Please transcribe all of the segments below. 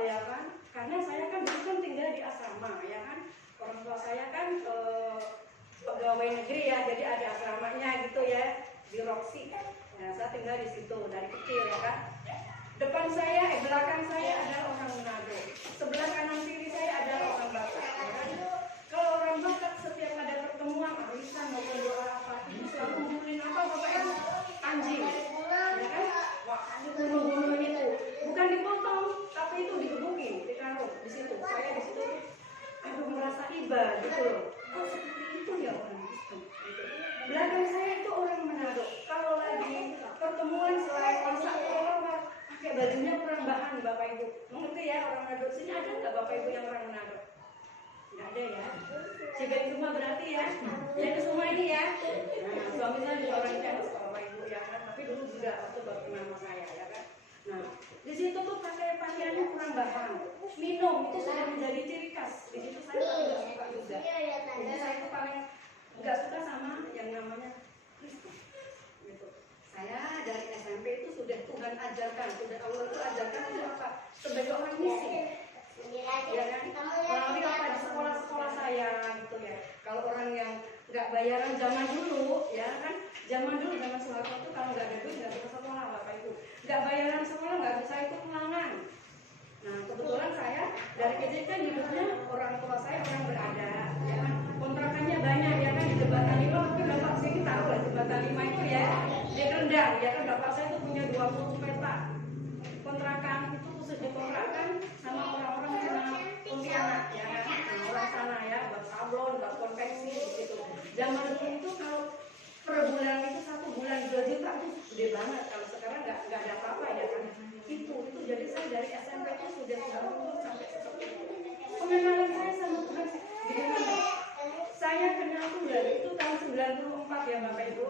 awal ya kan, karena saya kan dulu kan tinggal di asrama ya kan, orang tua saya kan pegawai negeri ya, jadi ada asramanya gitu ya di Roxy. Nah, saya tinggal di situ dari kecil ya kan. Depan saya, belakang saya adalah orang Manado. Sebelah kanan kiri saya adalah orang Batak. Ya kan? Kalau orang Batak setiap ada pertemuan arisan maupun doa apa, itu selalu ngumpulin apa Bapak Ibu? Anjing. Ya kan? Wah, bunuh-bunuhin itu. Bukan dipotong, tapi itu digebukin, ditaruh di situ. Saya di situ, aduh merasa iba gitu loh. Oh seperti itu ya orang Kristen. Gitu. Belakang saya itu orang Manado. Kalau lagi pertemuan selain masak orang pakai bajunya kurang bahan Bapak Ibu. Mengerti ya orang Manado? Sini ada nggak Bapak Ibu yang orang Manado? Nggak ada ya. Cibet semua berarti ya. Jadi semua ini ya. Nah, suami saya juga orang Ciamis Bapak Ibu ya kan. Tapi dulu juga waktu baru kenal sama saya ya kan. Nah, di situ tuh pakai pakaiannya kurang bahan. Minum itu sudah menjadi ciri khas. Di situ saya nggak suka juga. Jadi saya itu paling nggak suka sama yang namanya Kristen. Gitu. Saya dari SMP itu sudah Tuhan ajarkan, sudah Allah itu ajarkan itu apa? Sebagai orang misi. Ya kan? Melalui apa di sekolah-sekolah saya gitu ya. Kalau orang yang nggak bayaran zaman dulu, ya kan? Zaman dulu zaman Soeharto itu kalau nggak ada duit nggak bisa sekolah Bapak Ibu. Nggak bayaran sekolah nggak bisa ikut ulangan. Nah kebetulan saya dari kecil kan hidupnya orang tua saya orang berada, ya kan? Kontrakannya banyak ya kan di Jembatan 5, tapi Bapak sini tahu lah Jembatan 5 itu ya di Rendang, ya kan Bapak saya itu punya 20 petak kontrakan, itu khusus dikontrakan sama orang-orang sana Pontianak ya kan, nah, orang sana ya buat sablon, buat konveksi gitu. Zaman dulu itu kalau per bulan itu 1 bulan 2 juta itu gede banget, kalau sekarang nggak ada apa-apa ya kan. Itu jadi saya dari SMP itu sudah sampai seperti itu. Pengenalan saya sama Tuhan gimana? Saya kenal Tuhan itu tahun 94 ya Bapak Ibu.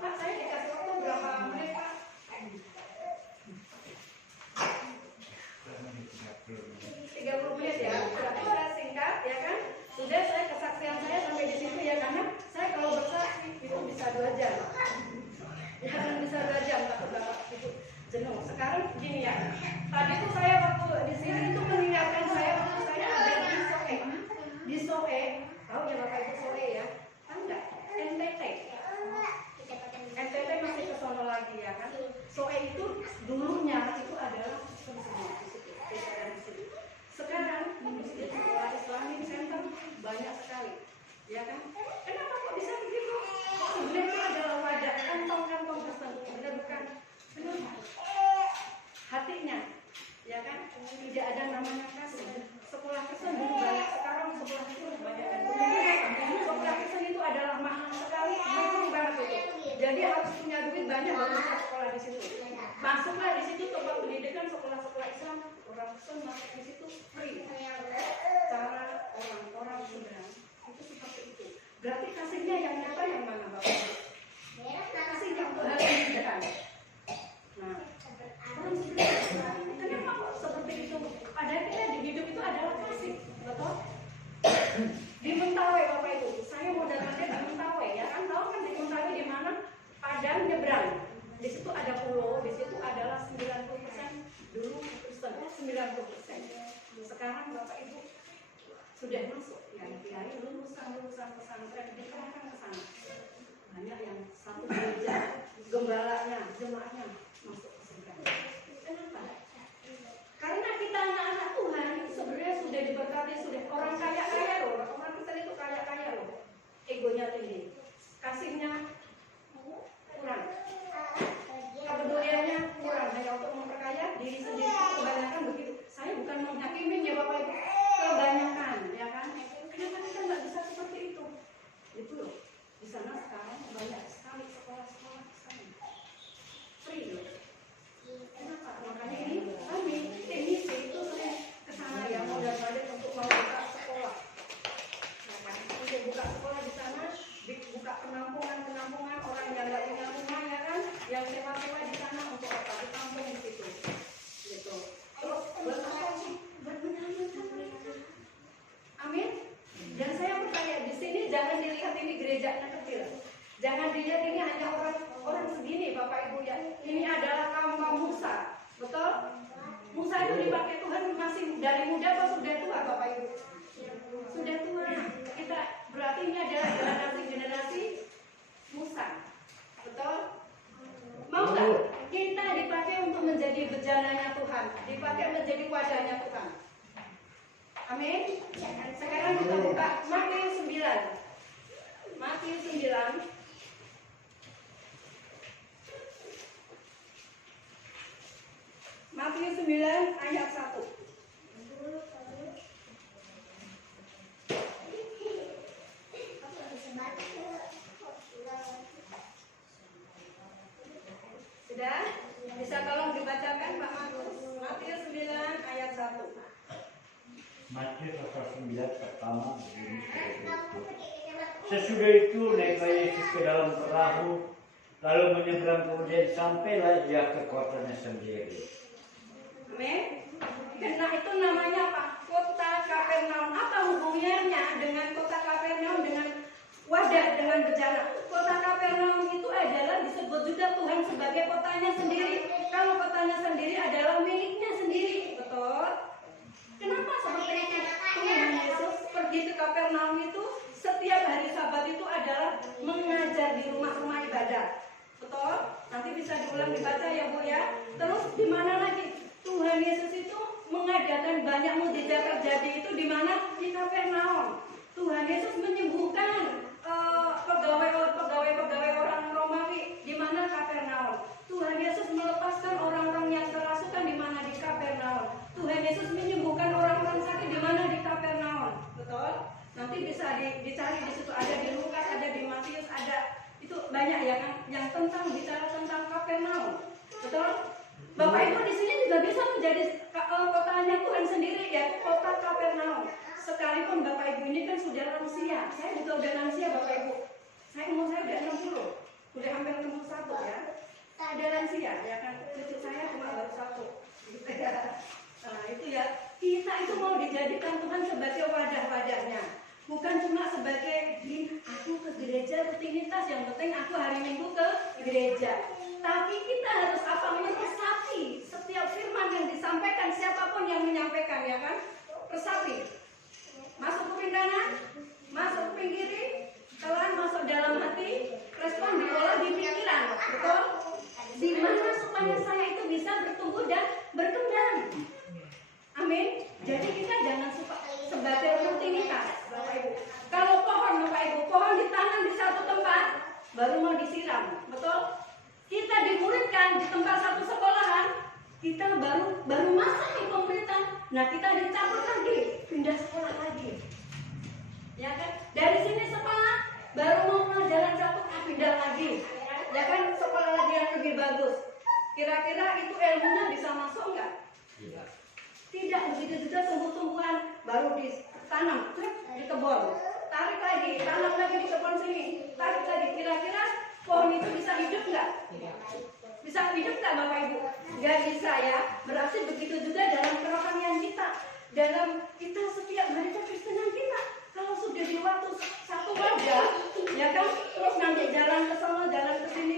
Pak saya dikasih waktu berapa menit Pak? 30 menit ya. Tapi saya singkat ya kan. Sudah saya kesaksian saya sampai di situ ya, karena saya kalau bersaksi itu bisa 2 jam. Ya kan bisa 2 jam takut Bapak itu jenuh. Sekarang gini ya. Tadi tuh saya waktu di sini itu mengingatkan saya waktu saya ada di Soe. Di Soe, tahu ya Bapak Ibu Soe ya? Tahu nggak? NTT. NTT masih ke sono lagi ya kan? Soe itu dulunya itu adalah sistem semua di situ. Sekarang di situ sekolah Islamic Center banyak sekali, ya kan? Kenapa kok bisa begitu? Sebenarnya itu adalah wadah kantong-kantong tersebut, benar bukan? Kenapa? Hatinya, ya kan? Tidak ada namanya kasih. Sekolah Kristen dulu banyak, sekarang sekolah Kristen banyak. Sekolah Kristen itu adalah mahal sekali, mahal banget itu. Jadi harus punya duit banyak baru bisa sekolah di situ. Masuklah di situ tempat pendidikan sekolah-sekolah Islam, orang Kristen masuk di situ free. Cara orang-orang Sunda itu seperti itu. Berarti kasihnya yang nyata yang mana Bapak? Kasih yang Tuhan berikan. Nah, orang Sunda kenapa kok seperti itu? Padahal kita di hidup itu adalah kasih, betul? Di Mentawai Bapak Ibu, saya mau datangnya di Mentawai ya kan? Tahu kan di Mentawai di mana? Padang nyebrang. Di situ ada pulau, di situ adalah 90% dulu Kristen, 90%. Sekarang Bapak Ibu sudah masuk yang kiai lulusan pesantren dikerahkan ke sana. Banyak yang satu gereja, gembalanya, jemaahnya masuk ke sana. Kenapa? Karena kita anak-anak Tuhan sebenarnya sudah diberkati, sudah orang kaya-kaya loh, orang Kristen itu kaya-kaya loh, egonya tinggi, kasihnya kurang, kepeduliannya kurang, hanya untuk memperkaya diri sendiri. Kebanyakan begitu. Saya bukan menghakimin ya Bapak Ibu, kebanyakan ya kan. Kenapa kita nggak bisa seperti itu? Itu loh. Di sana sekarang banyak sekali sekolah-sekolah di sana free loh. Kenapa? Makanya ini kami tim misi itu sering ke sana ya, modal-modal untuk membuka sekolah. Ya kan? Untuk buka sekolah di sana, buka penampungan orang yang nggak punya rumah ya kan, yang sewa-sewa di sana untuk apa? Di kampung di situ. Gitu. Terus buat apa sih? Buat dari muda atau sudah tua Bapak Ibu? Sudah tua. Kita berarti ini adalah generasi Musa. Betul? Mau nggak kita dipakai untuk menjadi bejananya Tuhan, dipakai menjadi wadahnya Tuhan? Amin. Sekarang kita buka Matius 9. Matius 9. Matius 9 ayat 1. Sudah? Bisa tolong dibacakan Pak Markus? Matius 9 ayat 1. Matius pasal 9 pertama begini seperti itu. Sesudah itu naiklah Yesus ke dalam perahu, lalu menyeberang, kemudian sampailah dia ke kotanya sendiri. Amin. Karena itu namanya apa? Kota Kapernaum. Apa hubungannya dengan kota Kapernaum dengan wadah, dengan bejana? Kota Kapernaum itu adalah disebut juga Tuhan sebagai kotanya sendiri. Kalau kotanya sendiri adalah miliknya sendiri, betul? Kenapa seperti itu? Tuhan Yesus pergi ke Kapernaum itu setiap hari Sabat itu adalah mengajar di rumah-rumah ibadah, betul? Nanti bisa diulang dibaca ya Bu ya. Terus di mana lagi? Tuhan Yesus itu mengadakan banyak mukjizat terjadi itu di mana? Di Kapernaum. Tuhan Yesus menyembuhkan pegawai orang Romawi di mana? Kapernaum. Tuhan Yesus melepaskan orang-orang yang kerasukan di mana? Di Kapernaum. Tuhan Yesus menyembuhkan orang-orang sakit di mana? Di Kapernaum. Betul? Nanti bisa dicari di situ, ada di Lukas, ada di Matius, ada itu banyak ya kan yang tentang bicara tentang Kapernaum. Betul? Bapak Ibu di sini juga bisa menjadi kotanya Tuhan sendiri ya, kota Kapernaum. Sekalipun Bapak Ibu ini kan sudah lansia, saya juga udah lansia Bapak Ibu. Umur saya udah 60, udah hampir 61 ya. Ada lansia ya kan, cucu saya cuma baru 1. Gitu ya. Nah, itu ya, kita itu mau dijadikan Tuhan sebagai wadah-wadahnya. Bukan cuma sebagai aku ke gereja rutinitas, yang penting aku hari Minggu ke gereja. Tapi kita harus apa? Meresapi setiap firman yang disampaikan, siapapun yang menyampaikan ya kan. Resapi. Masuk kuping kanan, masuk kuping kiri, telan masuk dalam hati, respon diolah di pikiran. Betul? Di mana supaya saya itu bisa bertumbuh dan berkembang. Amin. Jadi kita jangan sebagai rutinitas, Bapak Ibu. Kalau pohon, Bapak Ibu, pohon ditanam di satu tempat, baru mau disiram, betul? Kita dimuridkan di tempat satu sekolahan, kita baru masuk di pemerintahan. Nah, kita dicabut lagi, pindah sekolah lagi. Ya kan? Dari sini sekolah, baru mau jalan satu, pindah lagi. Ya kan? Sekolah lagi yang lebih bagus. Kira-kira itu ilmunya bisa masuk nggak? Tidak. Begitu juga tumbuh-tumbuhan baru ditanam di kebun, tarik lagi, tanam lagi di kebun sini, tarik lagi. Kira-kira pohon itu bisa hidup nggak? Bisa hidup nggak Bapak Ibu? Nggak bisa ya. Berarti begitu juga dalam kerohanian kita, dalam kita setiap hari kekristenan kita. Kalau sudah di waktu satu wadah, ya kan, terus nanti jalan ke sana, jalan ke sini,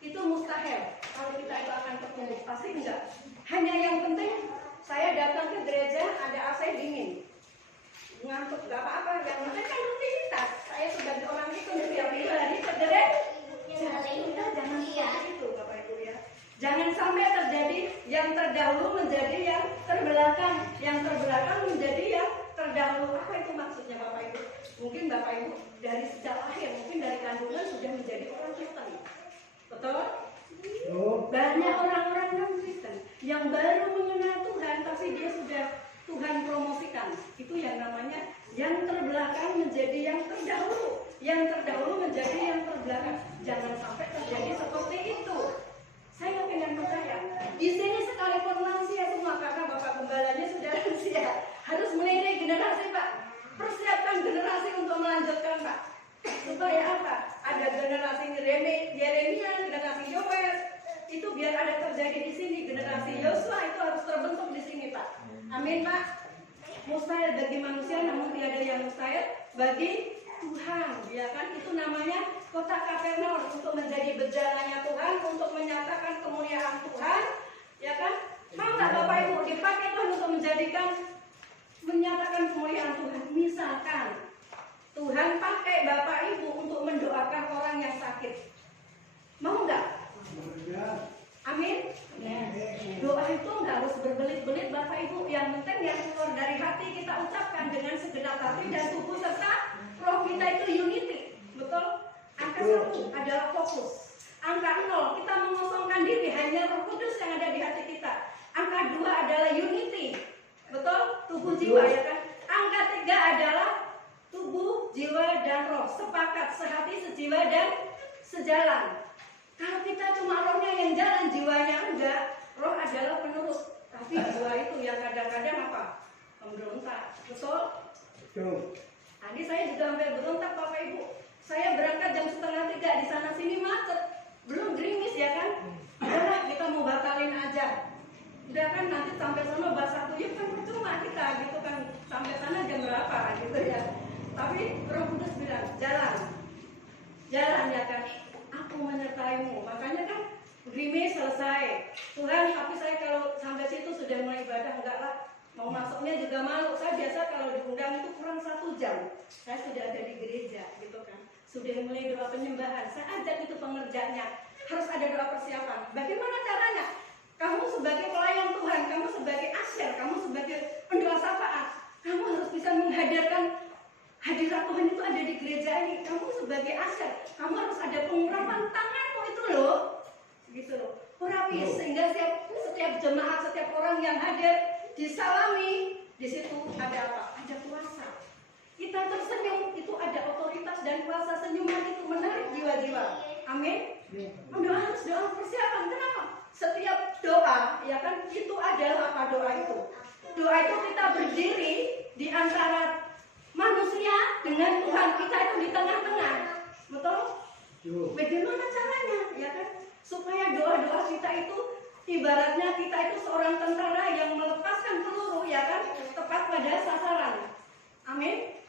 itu mustahil. Kalau kita itu akan bertumbuh, pasti enggak. Hanya yang penting saya datang ke gereja ada AC dingin, ngantuk nggak apa-apa. Yang penting kan rutinitas. Saya sebagai orang itu setiap hari ke gereja. Kita jangan seperti itu Bapak Ibu ya. Jangan sampai terjadi yang terdahulu menjadi yang terbelakang, yang terbelakang menjadi yang terdahulu. Apa itu maksudnya Bapak Ibu? Mungkin Bapak Ibu dari sejak lahir, mungkin dari kandungan sudah menjadi orang Kristen. Betul? Banyak orang-orang non-Kristen yang baru mengenal Tuhan, tapi dia sudah Tuhan promosikan. Itu yang namanya yang terbelakang menjadi yang terdahulu, yang terdahulu menjadi yang terbelakang. Jangan sampai terjadi seperti itu. Saya ingin percaya di sini sekalipun lansia semua, karena Bapak Gembalanya sudah lansia, harus melirik generasi Pak. Persiapkan generasi untuk melanjutkan Pak. Supaya apa? Ada generasi Yeremia, generasi Yoel, itu biar ada terjadi di sini. Generasi Yosua itu harus terbentuk di sini Pak. Amin Pak. Mustahil bagi manusia, namun tiada yang mustahil bagi Tuhan. Ya kan? Itu namanya kota Kapernaum, untuk menjadi bejananya Tuhan, untuk menyatakan kemuliaan Tuhan. Ya kan? Mau nggak Bapak Ibu dipakai Tuhan untuk misalkan Tuhan pakai Bapak Ibu untuk mendoakan orang yang sakit, mau nggak? Amin. Doa itu nggak harus berbelit-belit Bapak Ibu. Yang penting yang keluar dari hati kita ucapkan dengan segenap hati dan tubuh serta roh kita itu unity. Betul? Angka 1 adalah fokus. Angka 0 kita mengosongkan diri, hanya Roh Kudus yang ada di hati kita. Angka 2 adalah unity. Betul? Tubuh jiwa ya kan? Angka 3 adalah tubuh, jiwa, dan roh sepakat, sehati, sejiwa, dan sejalan. Kalau kita cuma rohnya yang jalan, jiwanya enggak, roh adalah penerus. Tapi jiwa itu yang kadang-kadang apa? Pemberontak. Betul? Betul. Tadi saya juga sampai berontak Bapak Ibu. Saya berangkat jam 2:30 di sana sini macet. Belum gerimis ya kan? Udahlah kita mau batalin aja. Udah kan nanti sampai sana basah kuyup kan percuma kita gitu kan. Sampai sana jam berapa gitu ya. Tapi Roh Kudus bilang, jalan. Jalan ya kan? Aku menyertaimu. Makanya kan gerimis selesai. Tuhan, tapi saya kalau sampai situ sudah mulai ibadah, enggak lah. Mau masuknya juga malu. Saya biasa kalau diundang itu kurang 1 jam. Saya sudah ada di gereja gitu kan. Sudah mulai doa penyembahan. Saya ajak itu pengerjanya. Harus ada doa persiapan. Bagaimana caranya? Kamu sebagai pelayan Tuhan, kamu sebagai asyir, kamu sebagai pendoa syafaat, kamu harus bisa menghadirkan hadirat Tuhan itu ada di gereja ini. Kamu sebagai asyir, kamu harus ada pengurapan tanganmu itu loh. Gitu loh. Urapi sehingga setiap jemaat, setiap orang yang hadir disalami. Di situ ada apa? Ada kuasa. Kita tersenyum, itu ada otoritas dan kuasa senyuman itu menarik jiwa-jiwa. Amin. Doa harus doa persiapan. Kenapa? Setiap doa, ya kan, itu adalah apa doa itu? Doa itu kita berdiri di antara manusia dengan Tuhan. Kita itu di tengah-tengah. Betul? Bagaimana caranya? Ya kan? Supaya doa-doa kita itu ibaratnya kita itu seorang tentara yang melepaskan peluru, ya kan, tepat pada sasaran. Amin.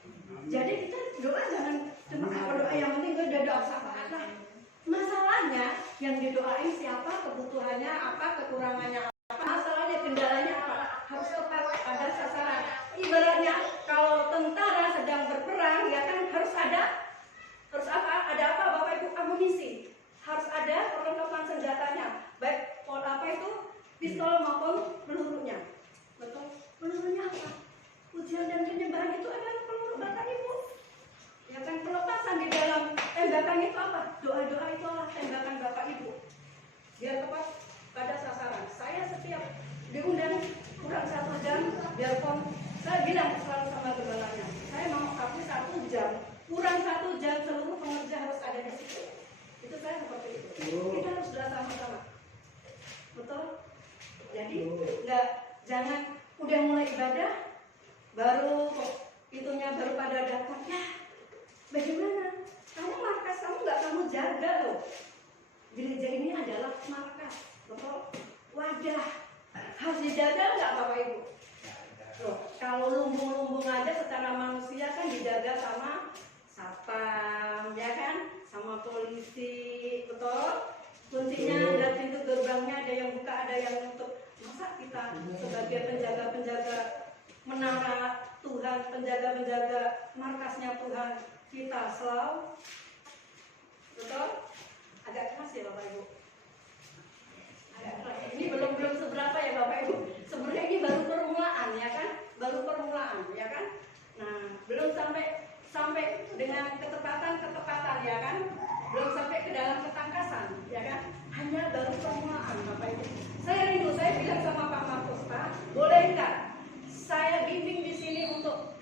Jadi kita doa jangan cuma apa doa yang penting udah doa syafaat lah. Masalahnya yang didoain siapa, kebutuhannya apa, kekurangannya apa, masalahnya kendalanya apa, harus tepat pada sasaran. Ibaratnya kalau tentara sedang berperang, ya kan harus apa? Ada apa Bapak Ibu? Amunisi. Harus ada perlengkapan senjatanya, baik apa itu pistol maupun pelurunya. Betul? Pelurunya apa? Pujian dan penyembahan itu adalah peluru Bapak Ibu. Ya kan, pelepasan di dalam tembakan itu apa? Doa-doa itu adalah tembakan Bapak Ibu. Biar tepat pada sasaran. Saya setiap diundang kurang 1 jam, biarpun saya bilang selalu sama gembalanya, saya mau tapi 1 jam, kurang 1 jam seluruh pengerja harus ada di situ. Itu saya seperti itu. Kita harus doa sama-sama. Betul? Jadi jangan udah mulai ibadah baru itunya baru pada datang. Ya, bagaimana? Kamu markas kamu nggak kamu jaga loh. Gereja ini adalah markas, betul? Wadah harus dijaga nggak Bapak Ibu? Loh, kalau lumbung-lumbung aja secara manusia kan dijaga sama satpam, ya kan? Sama polisi, betul? Kuncinya dan pintu gerbangnya ada yang buka, ada yang nutup. Masa kita sebagai penjaga-penjaga menara Tuhan, penjaga-penjaga markasnya Tuhan, kita selalu, betul? Agak keras ya Bapak Ibu. Agak keras. Ini belum seberapa ya Bapak Ibu. Sebenarnya ini baru permulaan, ya kan? Baru permulaan, ya kan? Nah, belum sampai dengan ketepatan, ya kan? Belum sampai ke dalam ketangkasan, ya kan? Hanya baru permulaan, Bapak Ibu. Saya rindu, saya bilang sama Pak Markus, Pak, boleh nggak saya bimbing di sini untuk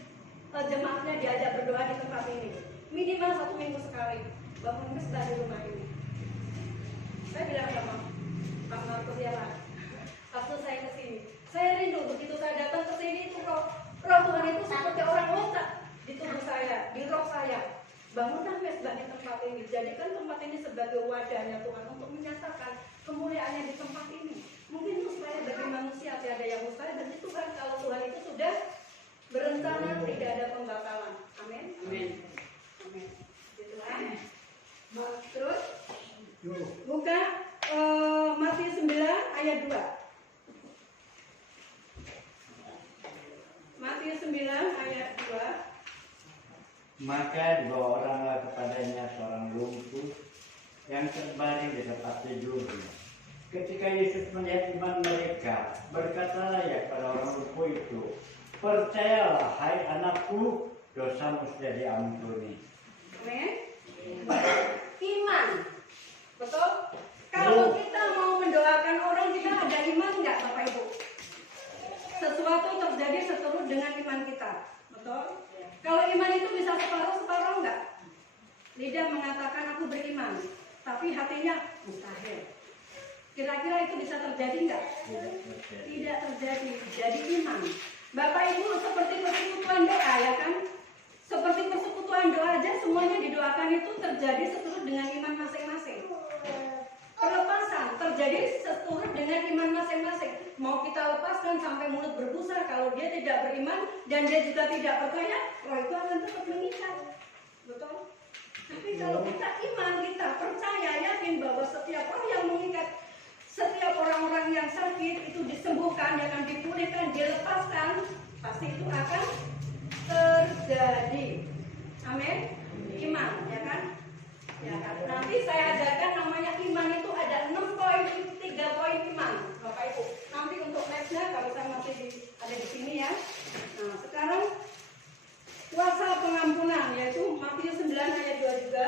jemaatnya diajak berdoa di tempat ini, minimal 1 minggu sekali, bangun mesbah di rumah ini. Saya bilang sama Pak Markus, ya Pak, waktu saya ke sini, saya rindu begitu saya datang ke sini itu roh Tuhan itu seperti orang loncat di tubuh saya, di roh saya. Bangunlah mesbah di tempat ini, jadikan tempat ini sebagai wadahnya Tuhan untuk menyatakan kemuliaannya di tempat ini. Mungkin mustahil bagi manusia, tiada yang mustahil bagi Tuhan. Kalau Tuhan itu sudah berencana, tidak ada pembatalan. Amin. Amin. Amin. Gitu kan? Terus buka Matius 9 ayat 2. Matius 9 ayat 2. Maka dibawa oranglah kepadanya seorang lumpuh yang terbaring di tempat tidurnya. Ketika Yesus melihat iman mereka, berkatalah ya kepada orang lumpuh itu, percayalah hai anakku, dosamu sudah diampuni. Amin. Iman, betul? Kalau kita mau mendoakan orang, kita ada iman nggak, Bapak Ibu? Sesuatu terjadi seturut dengan iman kita, betul? Kalau iman itu bisa separuh nggak? Lidah mengatakan aku beriman, tapi hatinya mustahil. Kira-kira itu bisa terjadi nggak? Tidak terjadi. Jadi iman. Bapak Ibu seperti persekutuan doa, ya kan? Seperti persekutuan doa aja semuanya didoakan itu terjadi seturut dengan iman masing-masing. Pelepasan terjadi seturut dengan iman masing-masing. Mau kita lepaskan sampai mulut berbusa, kalau dia tidak beriman dan dia juga tidak percaya, wah itu akan tetap mengikat. Betul? Tapi kalau kita iman, kita percaya, yakin bahwa setiap orang yang mengikat, setiap orang-orang yang sakit itu disembuhkan, akan dipulihkan, dilepaskan, pasti itu akan terjadi. Amin. Iman, ya kan? Ya kan? Nanti saya ajarkan namanya iman itu ada 6 poin, 3 poin iman, Bapak Ibu. Nanti untuk nextnya kalau saya masih ada di sini ya. Nah, sekarang kuasa pengampunan yaitu Matius 9 ayat 2 juga.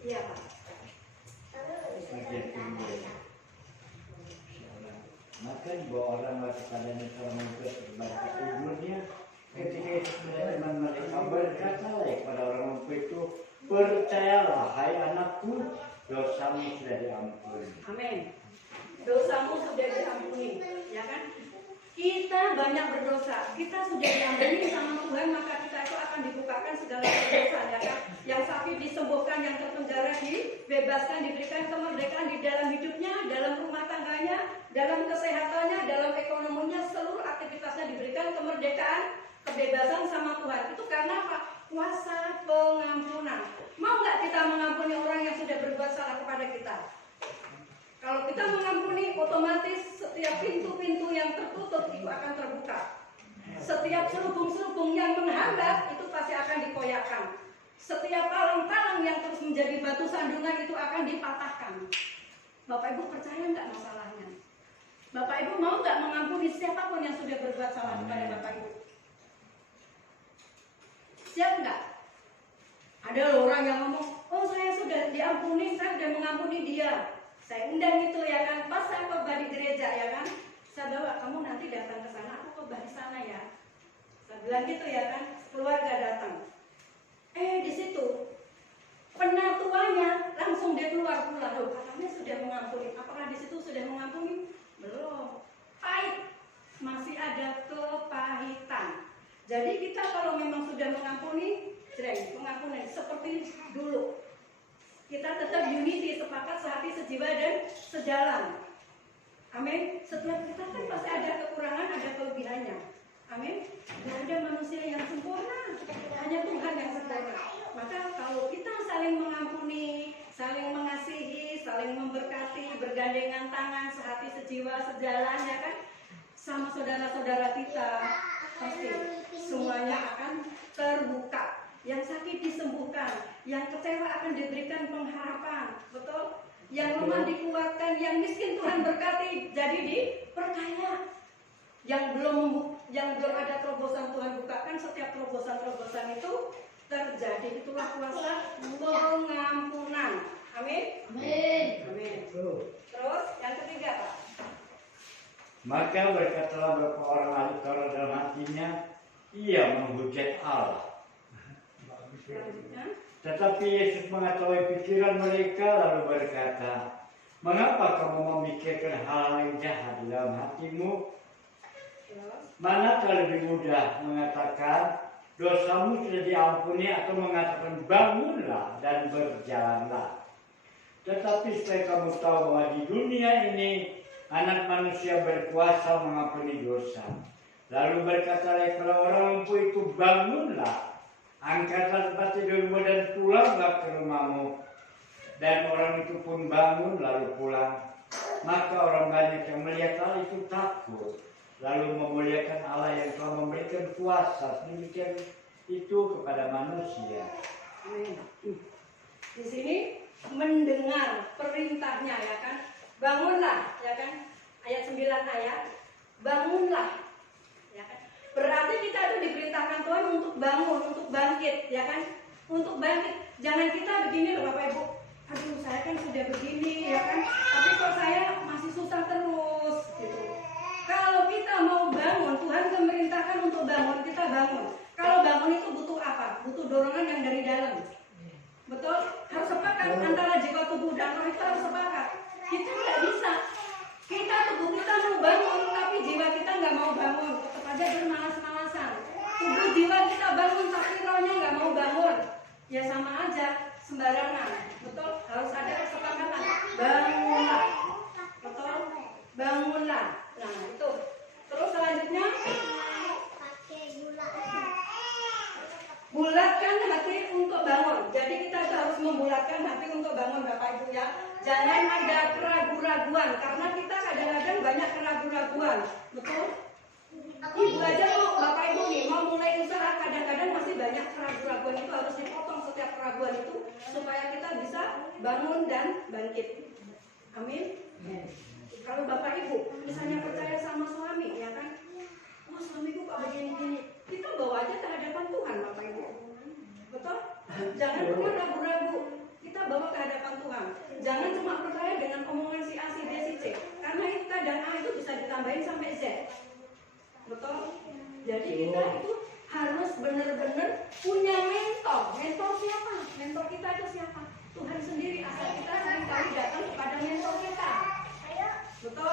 Iya, Pak. Maka dibawa orang kepadanya seorang lumpuh tempat tidurnya. Ketika Yesus melihat iman mereka, berkatalah kepada orang lumpuh itu, percayalah hai anakku, dosamu sudah diampuni. Amin. Dosamu sudah diampuni, ya kan? Kita banyak berdosa, kita sudah diampuni sama Tuhan, maka kita itu akan dibukakan segala dosa, ya kan? Yang sakit disembuhkan, yang terpenjara dibebaskan, diberikan kemerdekaan di dalam hidupnya, dalam rumah tangganya, dalam kesehatannya, dalam ekonominya, seluruh aktivitasnya diberikan kemerdekaan, kebebasan sama Tuhan. Itu karena apa? Kuasa pengampunan. Mau nggak kita mengampuni orang yang sudah berbuat salah kepada kita? Kalau kita mengampuni, otomatis setiap pintu-pintu yang tertutup itu akan terbuka. Setiap selubung-selubung yang menghambat itu pasti akan dikoyakkan. Setiap palang-palang yang terus menjadi batu sandungan itu akan dipatahkan. Bapak Ibu percaya nggak masalahnya? Bapak Ibu mau nggak mengampuni siapapun yang sudah berbuat salah kepada Bapak Ibu? Siap nggak? Ada orang yang ngomong, oh saya sudah diampuni, saya sudah mengampuni dia. Saya undang itu ya kan, pas saya khotbah di gereja ya kan, saya bawa kamu nanti datang ke sana, aku khotbah di sana ya. Saya bilang gitu ya kan, keluarga datang. Di situ penatuannya langsung dia keluar pula, loh katanya sudah mengampuni. Apakah di situ sudah mengampuni? Belum. Pahit, masih ada kepahitan. Jadi kita kalau memang sudah mengampuni, pengampunan seperti dulu. Kita tetap unity, sepakat, sehati, sejiwa, dan sejalan. Amin. Setiap kita kan pasti ada kekurangan, ada kelebihannya. Amin. Tidak ada manusia yang sempurna, hanya Tuhan yang sempurna. Maka kalau kita saling mengampuni, saling mengasihi, saling memberkati, bergandengan tangan, sehati, sejiwa, sejalan, ya kan, sama saudara-saudara kita, pasti semuanya akan terbuka. Yang sakit disembuhkan, yang kecewa akan diberikan pengharapan, betul? Yang lemah dikuatkan, yang miskin Tuhan berkati, jadi diperkaya. Yang belum ada terobosan Tuhan bukakan, setiap terobosan itu terjadi. Itulah kuasa pengampunan. Amin. Amin. Amin. Terus yang ketiga, Pak. Maka berkatalah beberapa orang ahli Taurat dalam hatinya, ia menghujat Allah. Tetapi Yesus mengetahui pikiran mereka lalu berkata, mengapa kamu memikirkan hal yang jahat di dalam hatimu? Manakah lebih mudah mengatakan dosamu sudah diampuni atau mengatakan bangunlah dan berjalanlah? Tetapi supaya kamu tahu bahwa di dunia ini anak manusia berkuasa mengampuni dosa. Lalu berkatalah kepada orang lumpuh itu, bangunlah, angkatlah tempat tidurmu dan pulanglah ke rumahmu. Dan orang itu pun bangun lalu pulang. Maka orang banyak yang melihat hal itu takut. lalu memuliakan Allah yang telah memberikan kuasa sedemikian itu kepada manusia. Amin. Di sini mendengar perintahnya, ya kan? Bangunlah, ya kan? Ayat 9 ayat, bangunlah, ya kan? Berarti kita itu diperintahkan Tuhan untuk bangun, untuk bangkit, ya kan? Untuk bangkit. Jangan kita begini loh Bapak Ibu. Aduh, saya kan sudah begini, ya kan? Tapi kok saya masih susah terus, gitu. Kalau kita mau bangun, Tuhan memerintahkan untuk bangun, kita bangun. Kalau bangun itu butuh apa? Butuh dorongan yang dari dalam. Betul? Harus sepakat antara jiwa, tubuh, dan roh itu harus sepakat. Kita nggak bisa. Kita tubuh kita mau bangun, tapi jiwa kita nggak mau bangun. Tetap aja bermalas-malasan. Tubuh jiwa kita bangun, tapi rohnya nggak mau bangun. Ya sama aja, sembarangan. Betul? Harus ada kesepakatan. Bangunlah. Betul? Bangunlah. Nah itu. Terus selanjutnya, bulatkan hati untuk bangun. Jadi kita harus membulatkan hati untuk bangun Bapak Ibu ya. Jangan ada keraguan-raguan, karena kita kadang-kadang banyak keraguan-raguan. Betul? Ibu aja mau, Bapak Ibu nih, mau mulai usaha, kadang-kadang masih banyak keraguan-raguan. Itu harus dipotong setiap keraguan itu, supaya kita bisa bangun dan bangkit. Amin. Kalau Bapak Ibu misalnya percaya sama suami, ya kan? Oh suamiku kok begini-gini, kita bawa aja ke hadapan Tuhan Bapak Ibu. Betul? Jangan pernah ragu-ragu. Kita bawa ke hadapan Tuhan. Jangan cuma percaya dengan omongan si A, si B, si C. Karena kadang A itu bisa ditambahin sampai Z. Betul? Jadi kita itu harus benar-benar punya mentor. Mentor siapa? Mentor kita itu siapa? Tuhan sendiri. Asal kita seringkali datang kepada mentor kita. Betul?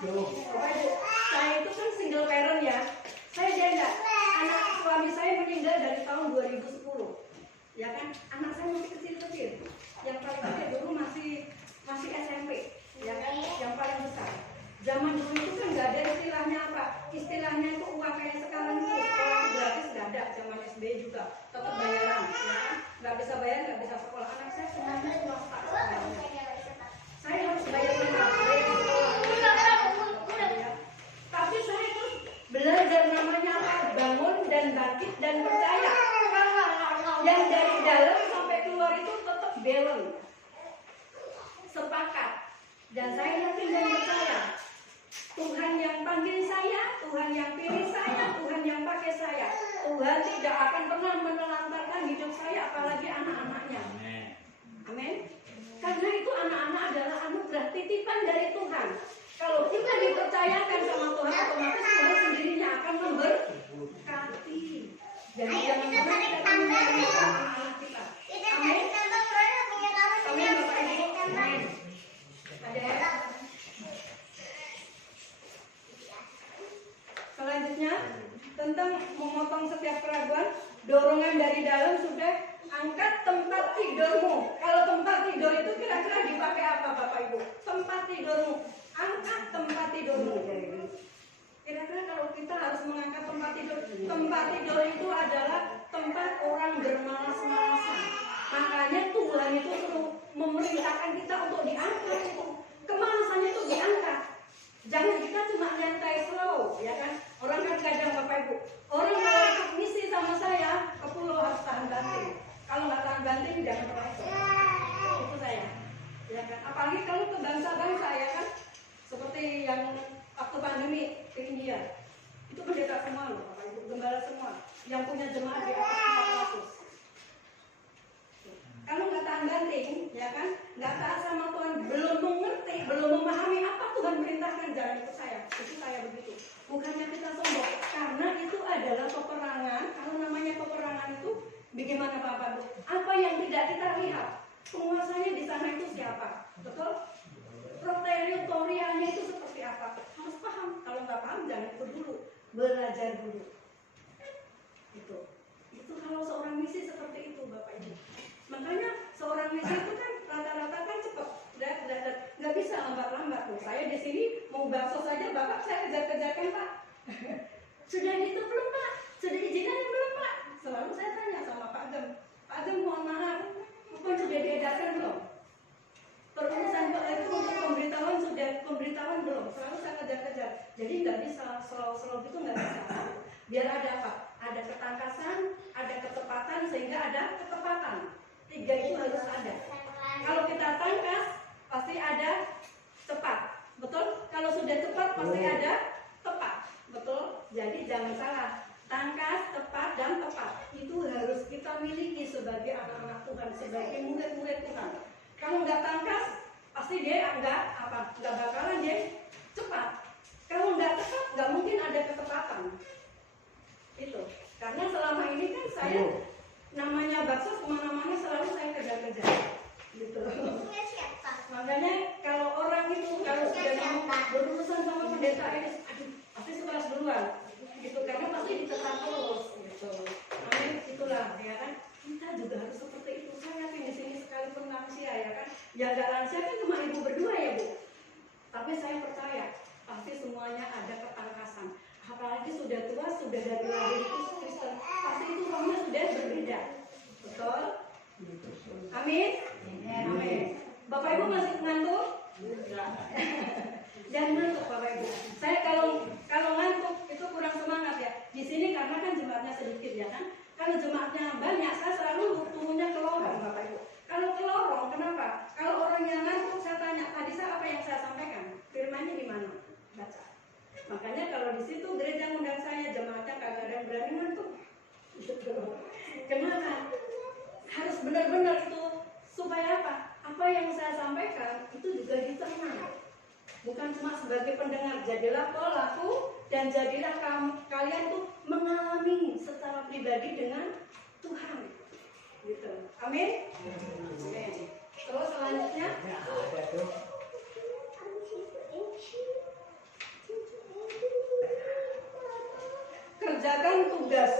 Bapak Ibu, saya itu kan single parent ya. Saya janda. Anak suami saya meninggal dari tahun 2010. Ya kan? Anak saya masih kecil-kecil. Yang paling kecil dulu masih SMP. Ya kan? Yang paling besar. Zaman dulu itu kan nggak ada istilahnya apa? Istilahnya itu uang kayak sekarang itu sekolah gratis nggak ada. Zaman SD juga tetap bayaran. Ya kan? Nggak bisa bayar, nggak bisa sekolah. Anak saya semuanya swasta sekolahnya. Saya harus bayar mahal. Tapi saya itu belajar namanya apa? Bangun dan bangkit dan percaya. Yang dari dalam sampai keluar itu tetap balance, sepakat. Dan saya yakin dan percaya Tuhan yang panggil saya, Tuhan yang pilih saya, Tuhan yang pakai saya. Tuhan tidak akan pernah menelantarkan hidup saya, apalagi anak-anaknya. Amin. Karena itu anak-anak adalah anugerah titipan dari Tuhan. Kalau kita dipercayakan sama Tuhan, otomatis Tuhan sendirinya akan memberkati. Jadi jangan pernah kita menyalahkan anak-anak kita. Amin. Amin Bapak Ibu. Amin. Ada ya? Selanjutnya tentang memotong setiap keraguan, dorongan dari dalam sudah. Angkat tempat tidurmu. Kalau tempat tidur itu kira-kira dipakai apa Bapak Ibu? Tempat tidurmu. Angkat tempat tidurmu. Kira-kira kalau kita harus mengangkat tempat tidur itu adalah tempat orang bermalas-malasan. Makanya Tuhan itu memerintahkan kita untuk diangkat itu. Kemalasannya itu diangkat. Jangan kita cuma nyantai slow, ya kan? Orang kan kadang Bapak Ibu, orang kalau ikut misi sama saya ke pulau harus tahan banting. Kalau nggak tahan banting jangan pernah ikut. Itu saya, ya kan? Apalagi kalau ke bangsa-bangsa ya kan, seperti yang waktu pandemi ke India, itu pendeta semua loh, Bapak Ibu, gembala semua, yang punya jemaat di atas 400. Kalau nggak tahan banting, ya kan, nggak taat sama Tuhan, belum mengerti, belum memahami apa Tuhan perintahkan, jangan ikut saya. Itu saya begitu. Bukannya kita sombong, karena itu adalah peperangan. Kalau namanya peperangan itu, bagaimana Bapak Ibu? Apa yang tidak kita lihat? Penguasanya di sana itu siapa? Betul? Teritorialnya itu seperti apa? Harus paham. Kalau nggak paham, jangan ikut dulu. Belajar dulu. Itu kalau seorang misi seperti itu, Bapak Ibu. Makanya seorang misi itu kan rata-rata kan cepat, nggak bisa lambat-lambat tuh. Saya di sini mau bakso saja, Bapak saya kejar-kejarkan Pak. Sudah itu belum Pak? Sudah izinnya belum Pak? Selalu saya tanya sama Pak Agem. Pak Agem mohon maaf, kupon sudah diedarkan belum? Perurusan Pak itu untuk pemberitahuan sudah pemberitahuan belum? Selalu saya kejar-kejar. Jadi nggak bisa slow gitu nggak bisa. Biar ada apa? Ada ketangkasan, ada ketepatan, sehingga ada ketepatan. 3 itu harus ada. Kalau kita tangkas, pasti ada cepat, betul? Kalau sudah cepat, pasti ada tepat, betul? Jadi jangan salah, tangkas, tepat, dan tepat itu harus kita miliki sebagai anak-anak Tuhan, sebagai murid-murid Tuhan. Kalau nggak tangkas, pasti dia nggak bakalan dia cepat. Kalau nggak tepat, nggak mungkin ada ketepatan. Itu karena selama ini kan saya namanya bakso kemana-mana selalu saya kejar-kejar gitu. Makanya kalau orang itu kalau sudah mau berurusan sama pendeta ini, aduh pasti sekelas duluan gitu, karena pasti ditekan terus gitu. Amin, itulah ya kan, kita juga harus seperti itu. Saya yakin di sini sekalipun lansia ya kan, yang nggak lansia kan cuma ibu berdua ya Bu, tapi saya percaya pasti semuanya ada ketangkasan. Apalagi sudah tua, sudah dari lahir itu Kristen, pasti itu rohnya sudah berbeda, betul? Amin. Amin. Bapak Ibu masih ngantuk? Jangan ngantuk Bapak Ibu. Saya kalau ngantuk itu kurang semangat ya. Di sini karena kan jemaatnya sedikit ya kan. Kalau jemaatnya banyak, saya selalu turunnya ke lorong Bapak Ibu. Kalau ke lorong, kenapa? Kalau orang yang ngantuk, saya tanya, tadi apa yang saya sampaikan? Firmannya di mana? Baca. Makanya kalau di situ gereja ngundang saya, jemaatnya kagak ada yang berani ngantuk. Kenapa? Harus benar-benar itu supaya apa? Apa yang saya sampaikan itu juga dicerna. Bukan cuma sebagai pendengar, jadilah pelaku dan jadilah kalian tuh mengalami secara pribadi dengan Tuhan. Gitu. Amin. Amin. Terus selanjutnya kerjakan tugas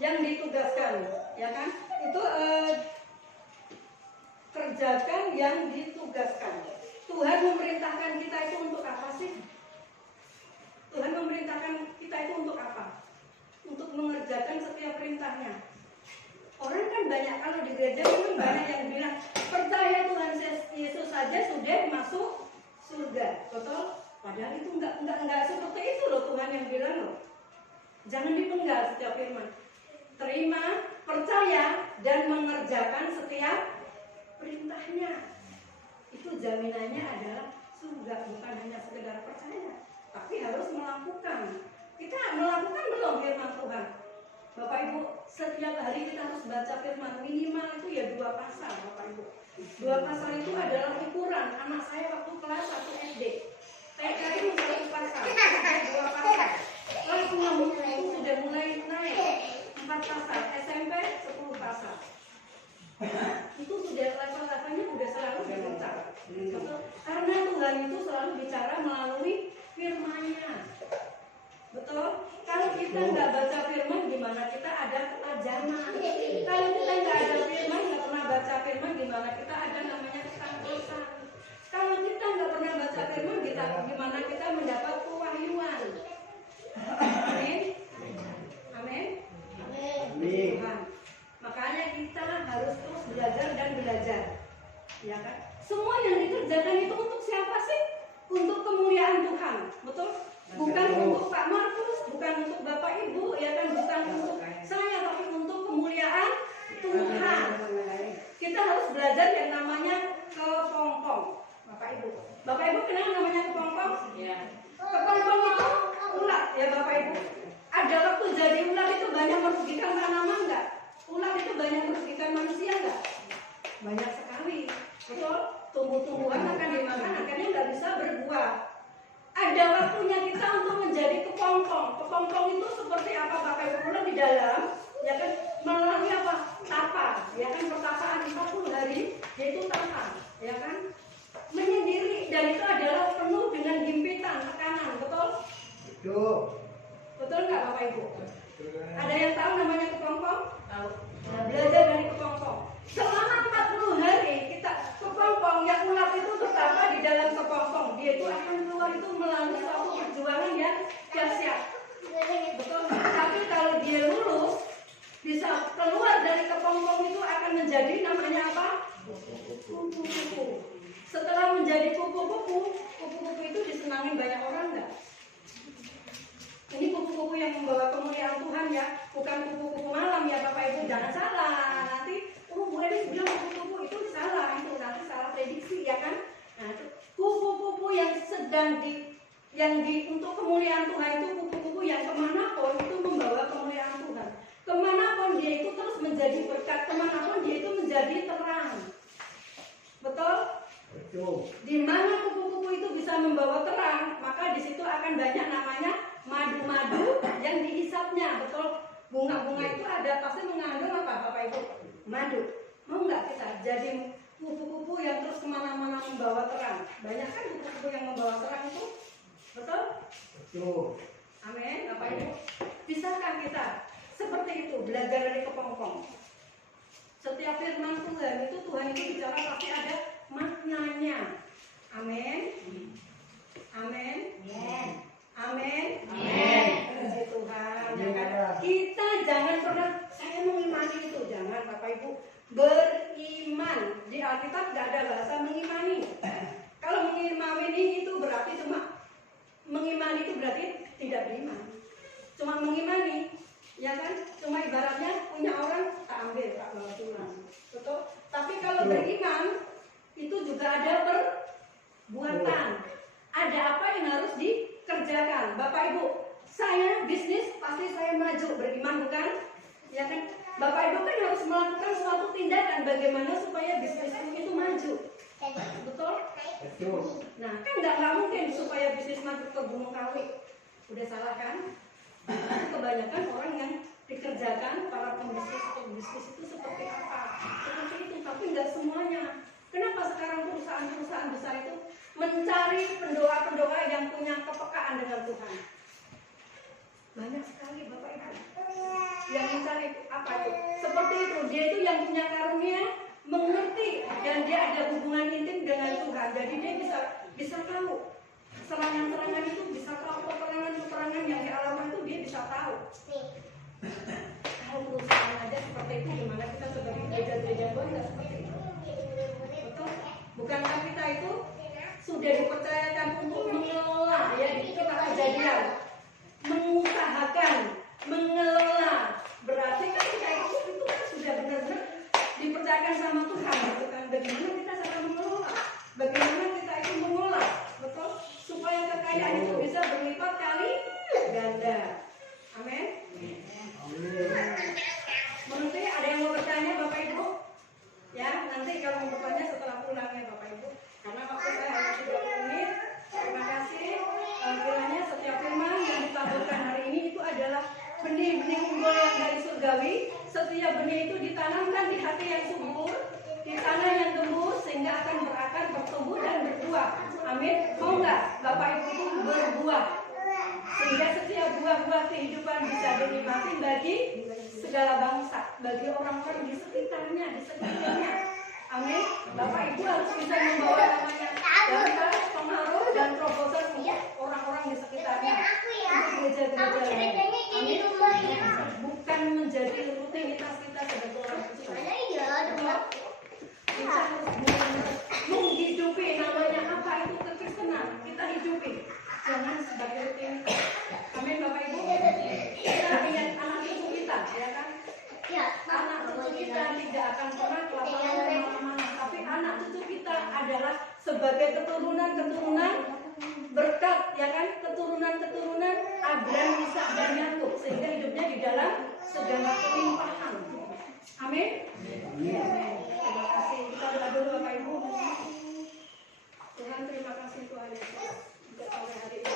yang ditugaskan, ya kan? Itu kerjakan yang ditugaskan. Tuhan memerintahkan kita itu untuk apa sih? Tuhan memerintahkan kita itu untuk apa? Untuk mengerjakan setiap perintahnya. Orang kan banyak, kalau di gereja kan banyak yang bilang percaya Tuhan Yesus saja sudah masuk surga, betul? Padahal itu enggak seperti itu loh Tuhan yang bilang loh. Jangan dipenggal setiap firman. Terima, percaya, dan mengerjakan setiap perintahnya. Itu jaminannya adalah surga, bukan hanya sekedar percaya, tapi harus melakukan. Kita melakukan belum firman Tuhan? Bapak Ibu, setiap hari kita harus baca firman, minimal itu ya 2 pasal Bapak Ibu. 2 pasal itu adalah ukuran. Anak saya waktu kelas 1 SD, TK itu 1 pasal, 2 pasal. Kelas 6 itu sudah mulai naik 4 pasal, SMP 10 pasal. Itu sudah level-levelnya sudah selalu dibaca. Karena Tuhan itu selalu bicara melalui firman-Nya. Betul? Kalau kita nggak baca firman, gimana kita ada ketajaman? Kalau kita nggak ada firman, nggak pernah baca firman, gimana kita ada namanya ketangkasan? Kalau kita nggak pernah baca firman, gimana kita mendapat kewahyuan? Amin. Amin. Amin. Makanya kita harus terus belajar dan belajar, ya kan? Semua yang dikerjakan itu untuk siapa sih? Untuk kemuliaan Tuhan, betul? Bukan untuk Pak Markus, bukan untuk Bapak Ibu, ya kan? Bukan untuk saya, tapi untuk kemuliaan Tuhan. Kita harus belajar yang namanya kepompong, Bapak Ibu. Bapak Ibu kenal namanya kepompong? Iya. Kepompong itu ulat, ya Bapak Ibu. Ada waktu jadi ulat itu banyak merugikan tanaman nggak? Ulat itu banyak merugikan manusia nggak? Banyak sekali, betul? Tumbuh-tumbuhan akan dimakan, akhirnya nggak bisa berbuah. Ada waktunya kita untuk menjadi kepompong. Kepompong itu seperti apa Bapak Ibu? Ulat di dalam, ya kan? Melalui apa? Tapa, ya kan? Pertapaan 40 hari, yaitu tapa, ya kan? Menyendiri, dan itu adalah penuh dengan himpitan, tekanan, betul? Betul. Betul nggak Bapak Ibu? Ada yang tahu namanya kepompong? Tahu. Nah, belajar dari kepompong. Selama 40 hari kita kepompong, yang ulat itu tertapa di dalam kepompong. Dia itu akan keluar itu melalui suatu perjuangan yang dahsyat. Betul. Tapi kalau dia lulus, bisa keluar dari kepompong itu akan menjadi namanya apa? Kupu-kupu. Setelah menjadi kupu-kupu, kupu-kupu itu disenangi banyak orang nggak? bukan kupu-kupu malam ya Bapak Ibu, jangan salah. Nanti Bu Elis bilang kupu-kupu itu salah, itu nanti salah prediksi ya kan. Nah, itu kupu-kupu yang sedang untuk kemuliaan Tuhan itu kupu-kupu yang kemanapun itu membawa kemuliaan Tuhan. Kemanapun dia itu terus menjadi berkat, kemanapun dia itu menjadi terang. Betul? Betul. Di mana kupu-kupu itu bisa membawa terang, maka di situ akan banyak namanya madu-madu yang dihisapnya. Betul? Bunga-bunga itu ada pasti mengandung apa Bapak Ibu? Madu. Mau nggak kita jadi kupu-kupu yang terus kemana-mana membawa terang? Banyak kan kupu-kupu yang membawa terang itu? Betul? Betul. Amin, Bapak Ibu. Bisakah kita seperti itu belajar dari kepompong? Setiap firman Tuhan itu bicara pasti ada maknanya. Amin. Amin. Amin. Amin. Puji Tuhan. Ya kan? Kita jangan pernah saya mengimani itu, jangan Bapak Ibu. Beriman di Alkitab tidak ada bahasa mengimani. Kalau mengimani itu berarti cuma mengimani itu berarti tidak beriman. Cuma mengimani, ya kan? Cuma ibaratnya punya orang tak ambil, tak bawa pulang. Betul? Tapi kalau beriman itu juga ada perbuatan. Ada apa yang harus dikerjakan. Bapak Ibu, saya bisnis pasti saya maju, beriman bukan? Ya kan? Bapak Ibu kan harus melakukan suatu tindakan bagaimana supaya bisnis itu maju. Betul? Betul. Nah, kan nggak mungkin supaya bisnis maju ke Gunung Kawi. Udah salah kan? Kebanyakan orang yang dikerjakan para pembisnis itu seperti apa? Seperti itu, tapi nggak semuanya. Kenapa sekarang perusahaan-perusahaan besar itu mencari pendoa-pendoa yang punya kepekaan dengan Tuhan? Banyak sekali Bapak Ibu yang mencari apa itu? Seperti itu, dia itu yang punya karunia mengerti dan dia ada hubungan intim dengan Tuhan. Jadi dia bisa tahu serangan-serangan itu, bisa tahu peperangan-peperangan yang dialami itu dia bisa tahu. Kalau perusahaan aja seperti itu, gimana kita sebagai gereja-gereja Tuhan nggak seperti itu? Betul? Bukankah kita itu sudah dipercayakan untuk mengelola ya di kitab Kejadian, mengusahakan, mengelola. Berarti kan kita itu kan sudah benar-benar dipercayakan sama Tuhan, gitu kan? Bagaimana kita cara mengelola? Bagaimana kita itu mengolah, betul? Supaya kekayaan itu bisa berlipat kali ganda. Amin. Menurut ada yang mau bertanya Bapak Ibu? Ya, nanti kalau mau bertanya setelah pulang ya Bapak Ibu. Karena waktu saya hanya 30 menit. Terima kasih. Kiranya setiap firman yang ditaburkan hari ini itu adalah benih-benih unggul yang dari surgawi. Setiap benih itu ditanamkan di hati yang subur, di tanah yang gembus, sehingga akan berakar, bertumbuh dan berbuah. Amin. Mau nggak Bapak Ibu itu berbuah? Sehingga setiap buah-buah kehidupan bisa dinikmati bagi segala bangsa, bagi orang-orang di sekitarnya, Amin. Bapak Ibu harus bisa membawa namanya dampak, pengaruh dan terobosan untuk orang-orang di sekitarnya. Untuk gereja-gereja. Amin. Bukan menjadi rutinitas kita sebagai orang Kristen. Kita harus menghidupi namanya apa itu kekristenan. Kita hidupi, jangan sebagai rutinitas. Amin Bapak Ibu. Kita ingat anak cucu kita, ya kan? Anak cucu kita tidak akan pernah kelaparan kemana-mana, tapi anak cucu kita adalah sebagai keturunan-keturunan berkat, ya kan? Keturunan-keturunan Abraham, Ishak dan Yakub, sehingga hidupnya di dalam segala kelimpahan. Amin. Terima kasih. Kita doa dulu Bapak Ibu. Tuhan terima kasih Tuhan Yesus untuk sore hari ini.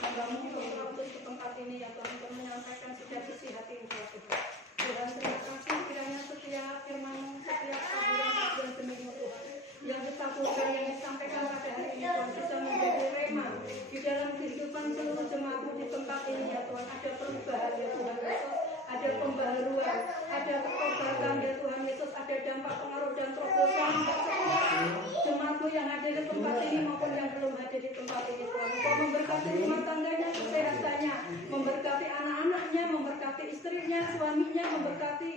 Hambamu berdoa untuk tempat ini ya Tuhan, untuk menyampaikan setiap isi hati Engkau Tuhan. Tuhan terima kasih kiranya setiap firman-Mu, setiap saburan demi-Mu Tuhan yang ditaburkan, yang disampaikan pada hari ini Tuhan, bisa menjadi rema di dalam kehidupan seluruh jemaat-Mu di tempat ini ya Tuhan. Ada perubahan ya Tuhan Yesus, ada pembaharuan, ada kekobatan ya Tuhan Yesus, ada dampak pengaruh dan terobosan jemaat-Mu yang ada di tempat ini maupun yang belum ada di tempat ini Tuhan. Engkau memberkati rumah tangganya, kesehatannya, memberkati anak-anaknya, memberkati istrinya, suaminya, memberkati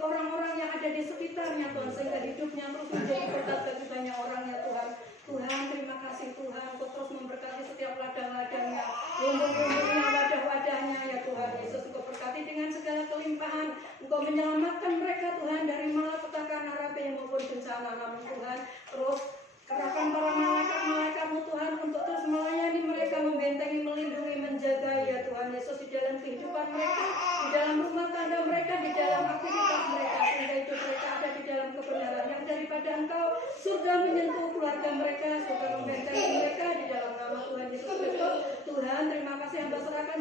orang-orang yang ada di sekitarnya Tuhan, sehingga hidupnya terus menjadi berkat bagi banyak orang ya Tuhan. Tuhan terima kasih Tuhan, Engkau terus memberkati setiap ladang-ladangnya, lumbung-lumbungnya, wadah-wadahnya ya Tuhan Yesus. Engkau berkati dengan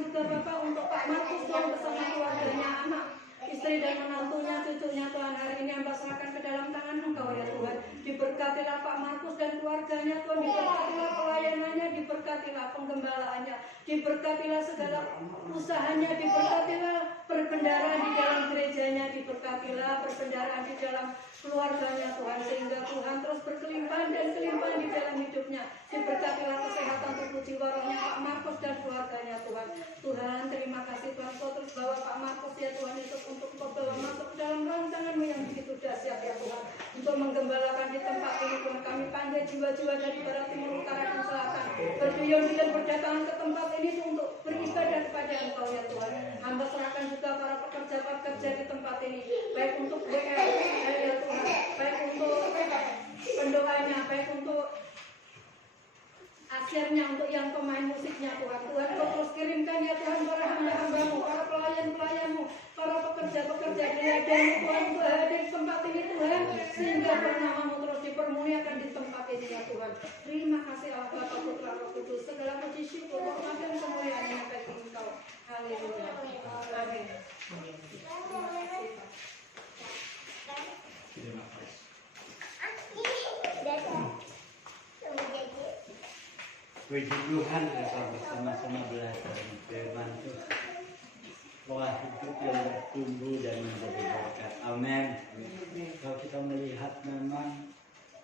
juga Bapak untuk Pak Markus Tuhan bersama keluarganya, anak, istri dan menantunya, cucunya Tuhan. Hari ini hamba serahkan ke dalam tangan Engkau ya Tuhan. Diberkatilah Pak Markus dan keluarganya Tuhan, diberkatilah pelayanannya, diberkatilah penggembalaannya, diberkatilah segala usahanya, diberkatilah perbendaharaan di dalam gerejanya, diberkatilah perbendaharaan di dalam keluarganya Tuhan, sehingga Tuhan terus berkelimpahan dan kelimpahan di dalam hidupnya. Diberkatilah kesehatan tubuh jiwa rohnya Pak Markus dan keluarganya Tuhan. Tuhan terima kasih Tuhan, Kau terus bawa Pak Markus ya Tuhan Yesus, untuk Kau bawa masuk dalam rancangan-Mu yang begitu dahsyat ya Tuhan, untuk menggembalakan di tempat ini Tuhan. Kami panggil jiwa-jiwa dari barat, timur, utara, dan selatan berduyun dan berdatangan ke tempat ini untuk beribadah kepada Engkau ya Tuhan. Hamba serahkan juga para pekerja-pekerja di tempat ini, baik untuk WL ya Tuhan, baik untuk pendoanya, baik untuk akhirnya untuk yang pemain musiknya Tuhan. Tuhan Kau terus kirimkan ya Tuhan para hamba-hamba-Mu, para pelayan-pelayan-Mu, para pekerja-pekerja di ladang Tuhan, untuk hadir di tempat ini Tuhan, sehingga nama-Mu terus dipermuliakan di tempat ini ya Tuhan. Terima kasih Allah Bapa, Putra, Roh Kudus. Segala puji syukur, hormat dan kemuliaan yang bagi Engkau. Haleluya. Amin. Terima kasih. Puji Tuhan, kita bersama-sama belajar firman Tuhan. Pola hidup yang bertumbuh dan menjadi berkat. Amin. Kalau kita melihat memang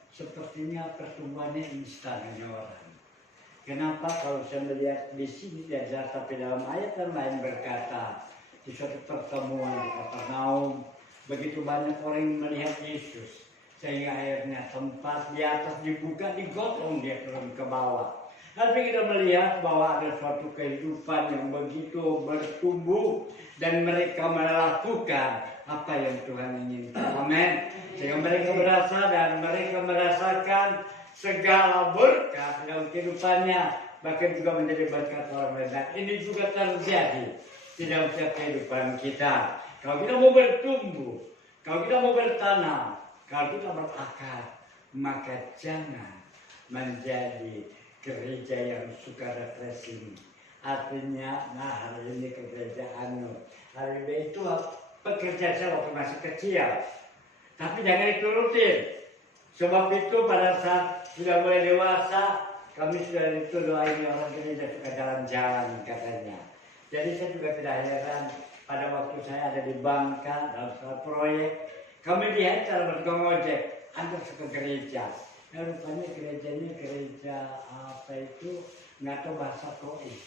sepertinya pertumbuhannya instan orang. Kenapa? Kalau saya melihat di sini tidak, tapi dalam ayat yang lain berkata, di suatu pertemuan di Kapernaum, begitu banyak orang yang melihat Yesus, sehingga akhirnya tempat di atas dibuka, digotong dia turun ke bawah. Tapi kita melihat bahwa ada suatu kehidupan yang begitu bertumbuh dan mereka melakukan apa yang Tuhan inginkan. Amin. Sehingga mereka berasa dan mereka merasakan segala berkat dalam kehidupannya, bahkan juga menjadi berkat orang lain. Dan ini juga terjadi di dalam setiap kehidupan kita. Kalau kita mau bertumbuh, kalau kita mau bertanam, kalau kita berakar, maka jangan menjadi gereja yang suka refreshing. Artinya, nah hari ini ke gereja hari ini itu pekerjaan saya waktu masih kecil. Tapi jangan diturutin. Sebab itu pada saat sudah mulai dewasa, kami sudah doain orang gereja suka jalan-jalan katanya. Jadi saya juga tidak heran pada waktu saya ada di Bangka dalam suatu proyek, kami lihat cara bertukang ojek, antar ke gereja. Nah, rupanya gerejanya gereja apa itu nggak tahu bahasa koi,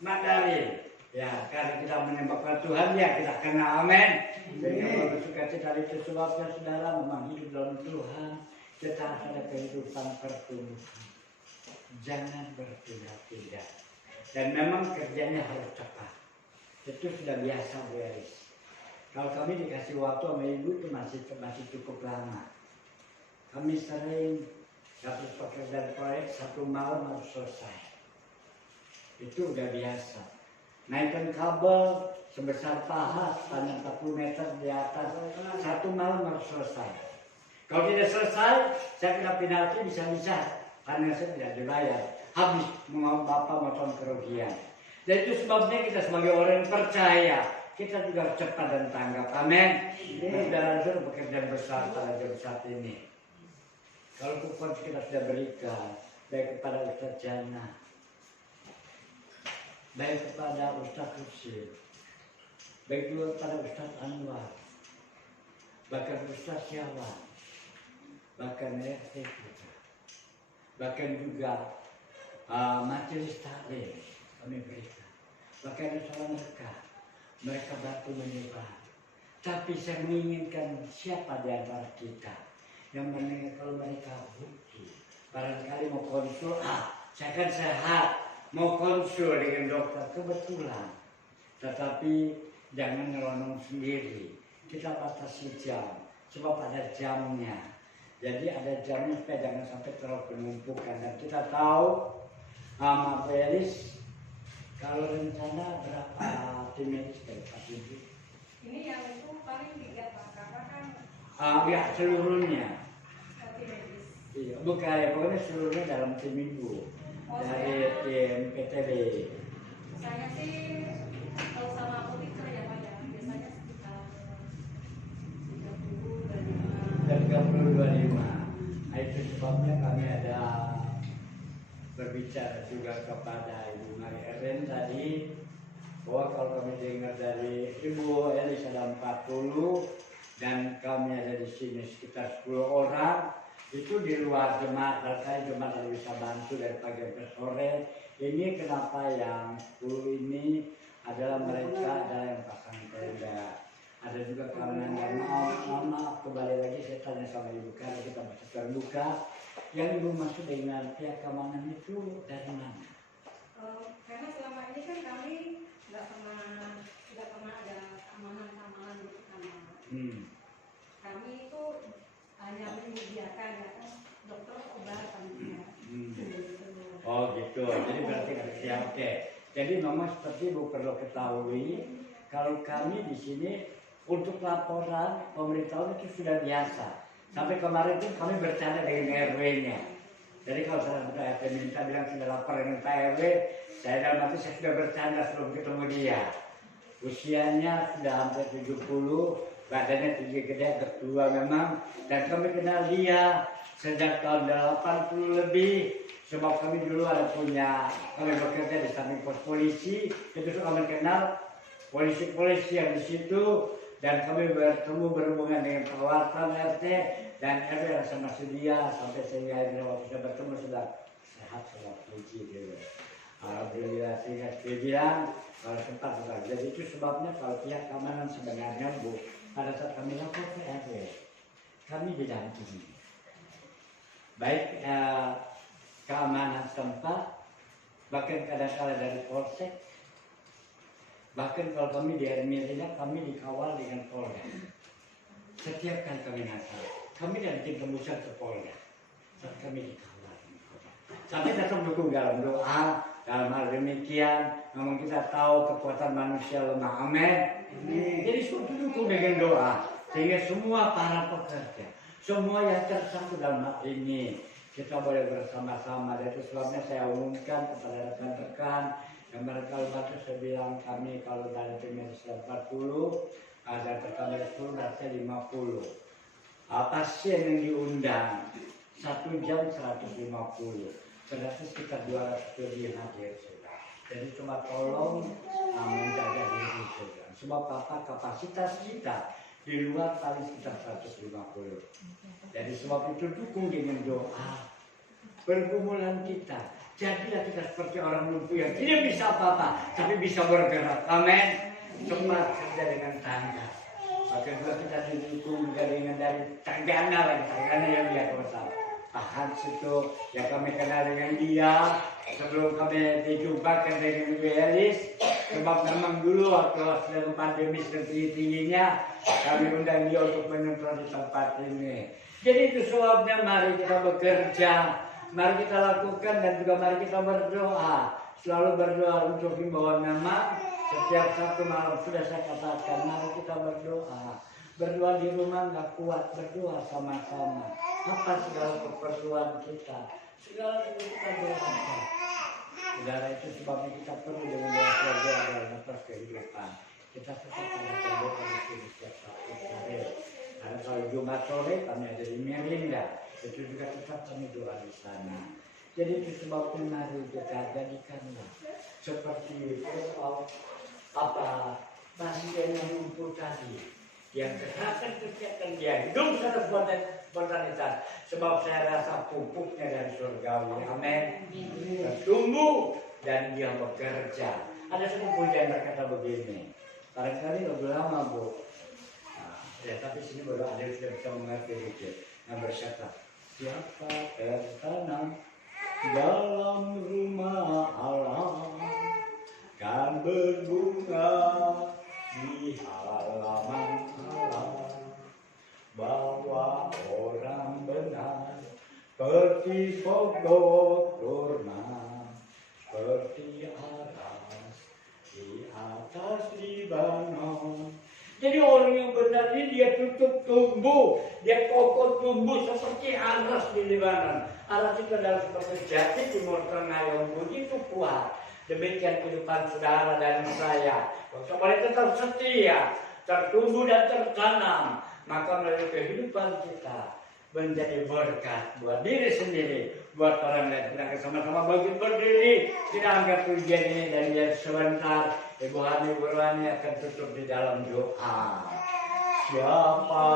Mandarin. Ya, karena kita menyembahkan Tuhan ya kita kenal, amin. Sehingga bersuka cita itu sebabnya saudara memang hidup dalam Tuhan. Kita harus ada kehidupan pertumbuhan. Jangan berpindah-pindah. Dan memang kerjanya harus cepat. Itu sudah biasa guys. Kalau kami dikasih waktu sama ibu itu masih cukup lama. Kami sering satu pekerjaan proyek 1 malam harus selesai. Itu udah biasa. Naikkan kabel sebesar paha panjang 40 meter di atas 1 malam harus selesai. Kalau tidak selesai, saya kena penalti bisa-bisa karena saya tidak dibayar. Habis Bapak motong kerugian. Dan itu sebabnya kita sebagai orang yang percaya, kita juga harus cepat dan tanggap. Amin. Saudara-saudara pekerjaan besar pada jam saat ini. Kalau kupon kita sudah berikan, baik kepada Ustaz Jana, baik kepada Ustaz Husin, baik juga kepada Ustaz Anwar, bahkan Ustaz Syawan, bahkan RT kita, bahkan juga majelis taklim kami berikan, bahkan seorang mereka bantu menyebar. Tapi saya menginginkan siapa di antara kita yang mendengar kalau mereka bukti, barangkali mau konsul, saya kan sehat, mau konsul dengan dokter kebetulan, tetapi jangan nyelonong sendiri. Kita batasi jam, sebab ada jamnya. Jadi ada jamnya supaya jangan sampai terlalu penumpukan. Dan kita tahu Mama Belis, kalau rencana berapa tim medis dari Pak Ibu? Ini yang itu paling 3 Pak, karena kan ya seluruhnya. Iya, bukan ya, pokoknya seluruhnya dalam tim ibu dari tim PTB. Saya sih kalau sama apoteker ya Pak ya, biasanya sekitar 30-25. Nah, itu sebabnya kami ada berbicara juga kepada Ibu Mari Eren tadi bahwa kalau kami dengar dari Ibu Elis ada 40 dan kami ada di sini sekitar 10 orang, itu di luar jemaat, rasanya jemaat harus bisa bantu dari pagi sampai sore. Ini kenapa yang 10 ini adalah mereka adalah yang pasang tenda. Ada juga kawanan yang maaf, kembali lagi saya tanya sama Ibu karena kita masih terbuka. Yang Ibu maksud dengan pihak keamanan itu dari mana? Karena selama ini kan kami nggak pernah ada keamanan di kamar. Kami itu hanya menyediakan ya kan dokter obat tentunya. Oh gitu, jadi berarti ya oke. Jadi memang seperti Ibu perlu ketahui, kalau kami di sini untuk laporan pemberitahuan itu sudah biasa. Sampai kemarin pun kami bercanda dengan RW-nya. Jadi kalau saya sudah RT minta bilang sudah lapor dengan Pak RW, saya dalam hati saya sudah bercanda sebelum ketemu dia. Usianya sudah hampir 70, badannya tinggi gede, berdua memang. Dan kami kenal dia sejak tahun 80 lebih. Sebab kami dulu ada kami bekerja di samping pos polisi, itu kami kenal polisi-polisi yang di situ. Dan kami berhubungan dengan peralatan RT dan RW yang sama dia sampai sehingga waktu saya bertemu sudah sehat, sudah puji gitu. Alhamdulillah sehingga dia bilang kalau sempat juga. Jadi itu sebabnya kalau pihak keamanan sebenarnya Bu, pada saat kami lapor ke RW, kami didampingi. Baik keamanan setempat, bahkan kadang-kadang dari polsek. Bahkan kalau kami di RMI kami dikawal dengan Polda. Setiap kali kami nakal, kami dan tim tembusan ke Polda. Saat kami dikawal. Sampai tetap dukung dalam doa, dalam hal demikian, namun kita tahu kekuatan manusia lemah. Amin. Jadi suatu dukung dengan doa, sehingga semua para pekerja, semua yang tersangkut dalam hal ini, kita boleh bersama-sama. Dan itu sebabnya saya umumkan kepada rekan-rekan yang mereka bantu. Saya bilang kami kalau dari tim medis 40, ada pertama 10, berarti 50. Pasien yang diundang 1 jam 150, berarti sekitar 200 lebih hadir. Jadi cuma tolong menjaga diri saja. Sebab apa kapasitas kita di luar paling sekitar 150. Jadi sebab itu dukung dengan doa. Pergumulan kita. Jadilah kita seperti orang lumpuh yang tidak bisa apa-apa, tapi bisa bergerak. Amin. Cepat kerja dengan tangga. Bahkan juga kita didukung juga dengan dari Tagana lagi. Tagana yang dia kuasa. Pak Hans itu yang kami kenal dengan dia. Sebelum kami dijumpakan dengan Ibu Elis. Sebab memang dulu waktu sedang pandemi tinggi-tingginya, kami undang dia untuk menyemprot di tempat ini. Jadi itu sebabnya mari kita bekerja. Mari kita lakukan dan juga mari kita berdoa. Selalu berdoa untuk himbauan nama. Setiap Sabtu malam sudah saya katakan, mari kita berdoa. Berdoa di rumah nggak kuat, berdoa sama-sama. Apa segala keperluan kita, segala itu kita doakan. Saudara, itu sebabnya kita perlu dengan doa dalam nafas kehidupan. Kita tetap ada berdoa di sini setiap Sabtu sore. Karena kalau Jumat sore kami ada di Merinda. Itu juga tetap kami doa di sana. Jadi itu sebabnya mari kita jadikanlah seperti pasien yang lumpuh tadi, yang kesehatan dia hidup secara spontanitas. Sebab saya rasa pupuknya dari surgawi. Amin. Bertumbuh dan dia bekerja. Ada sepupu yang berkata begini. Barangkali lebih lama Bu. Ya tapi sini baru ada yang sudah bisa mengerti sedikit. Yang berkata, siapa tertanam dalam rumah Allah kan berbunga di halaman Allah. Bahwa orang benar seperti pokok kurma, seperti aras di atas Libanon. Jadi orang yang benar ini dia tutup tumbuh, dia kokoh tumbuh seperti aras di Libanon. Aras itu adalah seperti jati timur tengah yang begitu kuat. Demikian kehidupan saudara dan saya. Kalau boleh tetap setia, tertumbuh dan tertanam, maka melalui kehidupan kita menjadi berkat buat diri sendiri, buat orang lain. Kita sama-sama berdiri, kita anggap ujian ini dan biar sebentar Ibu Hani akan tutup di dalam doa. Siapa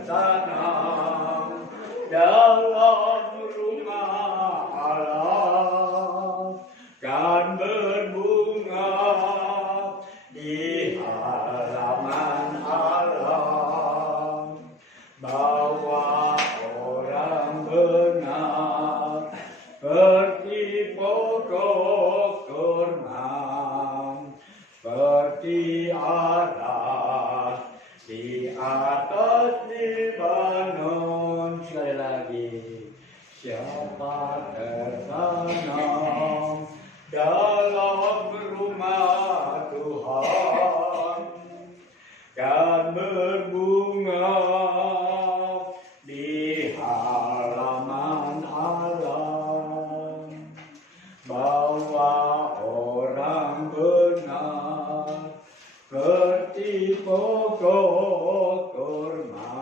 tertanam dalam rumah Allah kan berbunga di halaman Allah, bahwa orang benar seperti pokok kurma, seperti aras di atas Libanon. Sekali lagi, siapa tertanam dalam rumah Tuhan kan berbunga di halaman Allah, bahwa orang benar seperti pokok kurma,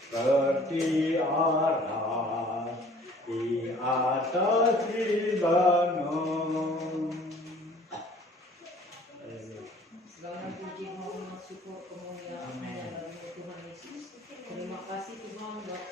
seperti aras di atas Libanon. Segala puji mohon syukur kemuliaan dalam Tuhan Yesus. Terima kasih Tuhan buat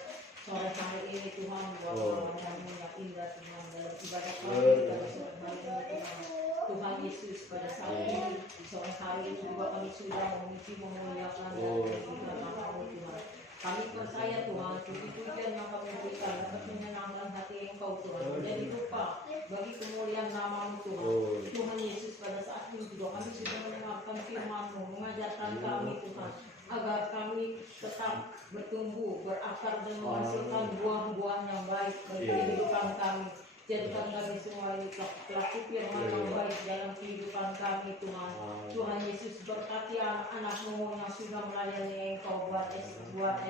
sore hari ini Tuhan, buat malam yang indah Tuhan dalam ibadah kami pada sore hari ini Tuhan. Tuhan Yesus pada saat ini di sore hari ini juga kami sudah memuji memuliakan dan meninggikan nama-Mu Tuhan. Kami percaya Tuhan, puji-pujian yang kami berikan dapat menyenangkan hati Engkau Tuhan, menjadi rupa bagi kemuliaan nama-Mu Tuhan. Tuhan Yesus pada saat ini juga kami sudah mendengarkan firman-Mu, mengajarkan kami Tuhan, agar kami tetap bertumbuh, berakar dan menghasilkan buah-buah yang baik bagi kehidupan kami. Jadikan kami semua ini pelaku firman yang baik dalam kehidupan kami Tuhan. Tuhan Yesus berkati anak-anak-Mu yang sudah melayani Engkau buat Esther. Buat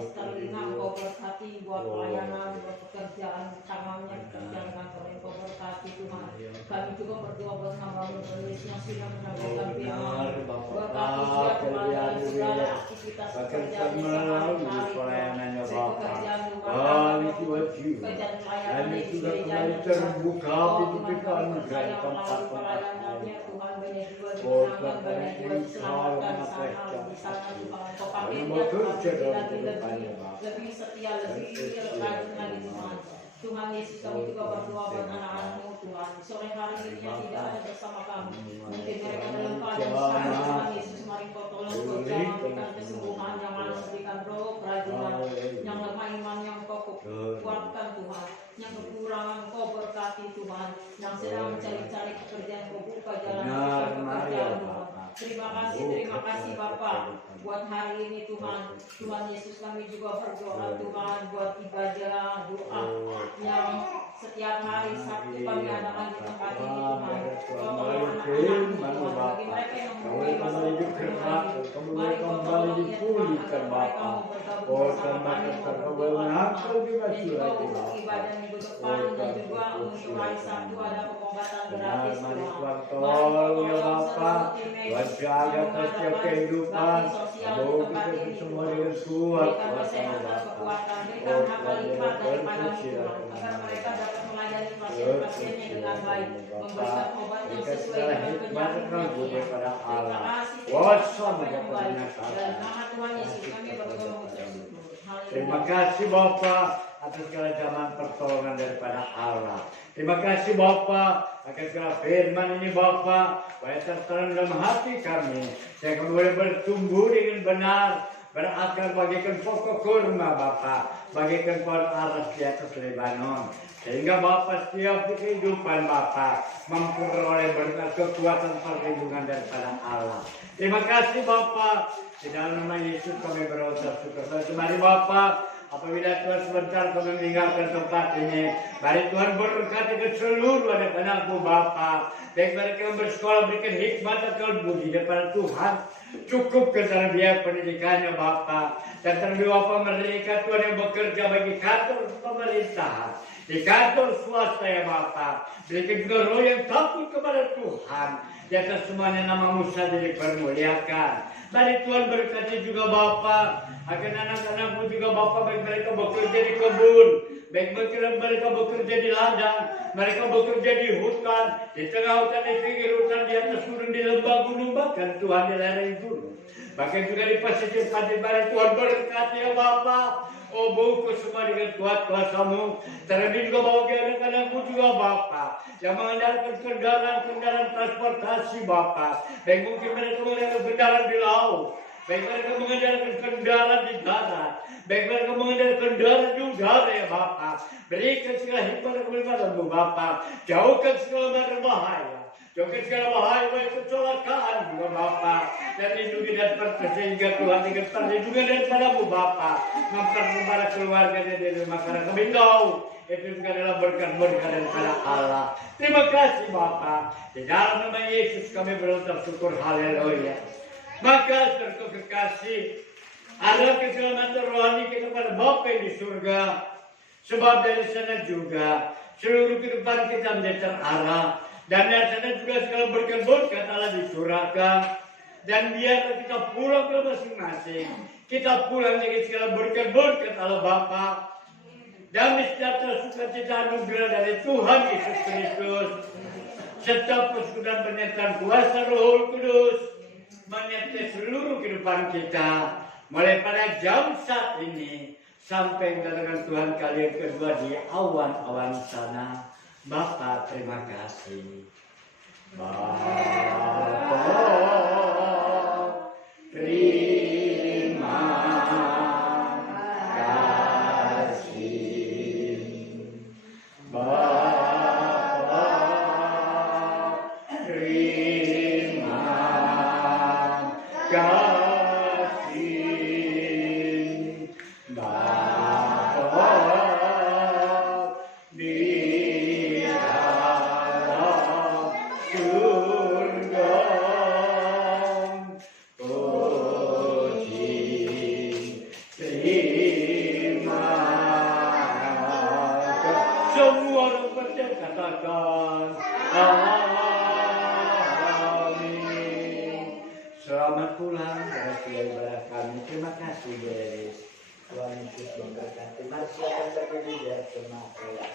Esther Lina, Engkau berkati buat pelayanan, buat pekerjaan tangannya, pekerjaan kantor Engkau berkati Tuhan. Kami juga berdoa buat hamba-Mu penulis yang sudah menyampaikan firman. Berkati dia kepada segala aktivitas pekerjaannya sehari-hari. Pekerjaan rumah pekerjaan pelayanan di gereja terbuka pikiran percaya melalui pelayanannya Tuhan, banyak juga dimenangkan, banyak juga diselamatkan di sana Tuhan. Kau kami lihat lebih setia, lebih rajin lagi Tuhan. Tuhan Yesus, kami juga berdoa buat anak-anak-Mu Tuhan. Sore hari ini yang tidak ada bersama kami, mungkin mereka dalam keadaan sakit. Tuhan Yesus, mari Kau tolong, Kau jamah, berikan kesembuhan, yang malas berikan roh kerajinan, yang lemah iman yang Kau kuatkan Tuhan, yang kekurangan Kau berkati Tuhan, yang sedang mencari-cari pekerjaan Kau buka jalan pekerjaan Tuhan. Terima kasih Bapa buat hari ini Tuhan. Tuhan Yesus, kami juga berdoa Tuhan buat ibadah doa yang setiap hari Sabtu kami adakan di tempat ini Tuhan. Tolong anak-anak Tuhan, bagi mereka yang mempunyai masalah pribadi, mari Kau tolong ya Tuhan agar mereka mau bergabung bersama kami, mau berdoa dan juga untuk ibadah minggu depan dan juga untuk hari Sabtu ada pengobatan gratis Tuhan. Mari tolong seluruh tim medis jaga setiap kehidupan, sosial tempat ini semua dengan kuat, berikan kesehatan, kekuatan, berikan hak lipat daripada Tuhan, agar mereka dapat melayani pasien-pasiennya dengan baik, memberikan obat yang sesuai dengan penyakit-penyakitnya. Terima kasih Tuhan yang baik, dan nama Tuhan Yesus kami berdoa mengucap syukur. Terima kasih Bapa atas segala zaman pertolongan daripada Allah. Terima kasih Bapa akan segala firman ini Bapa, supaya tertanam dalam hati kami, sehingga kami boleh bertumbuh dengan benar, berakar bagaikan pokok kurma Bapa, bagaikan pohon aras di atas Lebanon, sehingga Bapa setiap kehidupan Bapa memperoleh berkat kekuatan perlindungan daripada Allah. Terima kasih Bapa, di dalam nama Yesus kami berucap syukur. Mari Bapa, apabila Tuhan sebentar kami meninggalkan tempat ini, mari Tuhan berkati ke seluruh anak-anak-Mu Bapa, baik mereka yang bersekolah, berikan hikmat atau budi daripada Tuhan, cukupkan dalam biaya pendidikannya Bapa, dan terlebih Bapa mereka Tuhan yang bekerja bagi kantor pemerintahan, di kantor swasta ya Bapak. Berikan juga roh yang takut kepada Tuhan. Di atas semuanya namamu saja dipermuliakan. Mari Tuhan berkati juga Bapak. Akan anak-anakmu juga Bapak, baik mereka bekerja di kebun, baik mereka bekerja di ladang, mereka bekerja di hutan, di tengah hutan, di pinggir hutan, di atas gunung, di lembah gunung, bahkan Tuhan di lereng gunung. Bahkan juga di pesisir pantai barat, Tuhan berkati ya Bapak. Oh bungkus semua dengan kuat kuasamu. Terlebih juga bagi anak-anakmu juga Bapak, yang mengandalkan kendaraan transportasi Bapak. Baik mungkin mereka mengandalkan kendaraan di laut, baik mereka mengandalkan kendaraan di darat, baik mereka mengandalkan kendaraan di udara ya Bapak. Berikan segala hikmat kepadamu Bapak. Jauhkan segala macam bahaya. Jauhkan segala bahaya, baik kecelakaan juga Bapak. Dan lindungi dan sehingga Tuhan dengan perlindungan daripadamu Bapak. Memperkepada keluarganya dari rumah karena kami tahu itu juga adalah berkat-berkat daripada Allah. Terima kasih Bapak. Di dalam nama Yesus kami berucap syukur, haleluya. Maka serta kekasih, ada keselamatan rohani kita pada Bapa yang di surga. Sebab dari sana juga seluruh kehidupan kita menjadi terarah. Dan dari sana juga segala berkat-berkat Allah disurahkan. Dan biarlah kita pulang ke masing-masing. Kita pulang dengan segala berkat-berkat Allah Bapa. Damai sejahtera sukacita anugerah dari Tuhan Yesus Kristus. Serta persekutuan penyertaan kuasa Roh Kudus menyertai seluruh kehidupan kita. Mulai pada jam saat ini sampai kedatangan Tuhan kali yang kedua di awan-awan sana. Bapa, terima kasih. Bapa, terima kasih. Bapa, terima kasih. Bapa, di dalam surga, puji terima kasih. Semua orang percaya katakan amin. Selamat pulang para saudara kami. Terima kasih Deris. Tuhan Yesus memberkati. Mari silakan berdiri di atas nama Allah.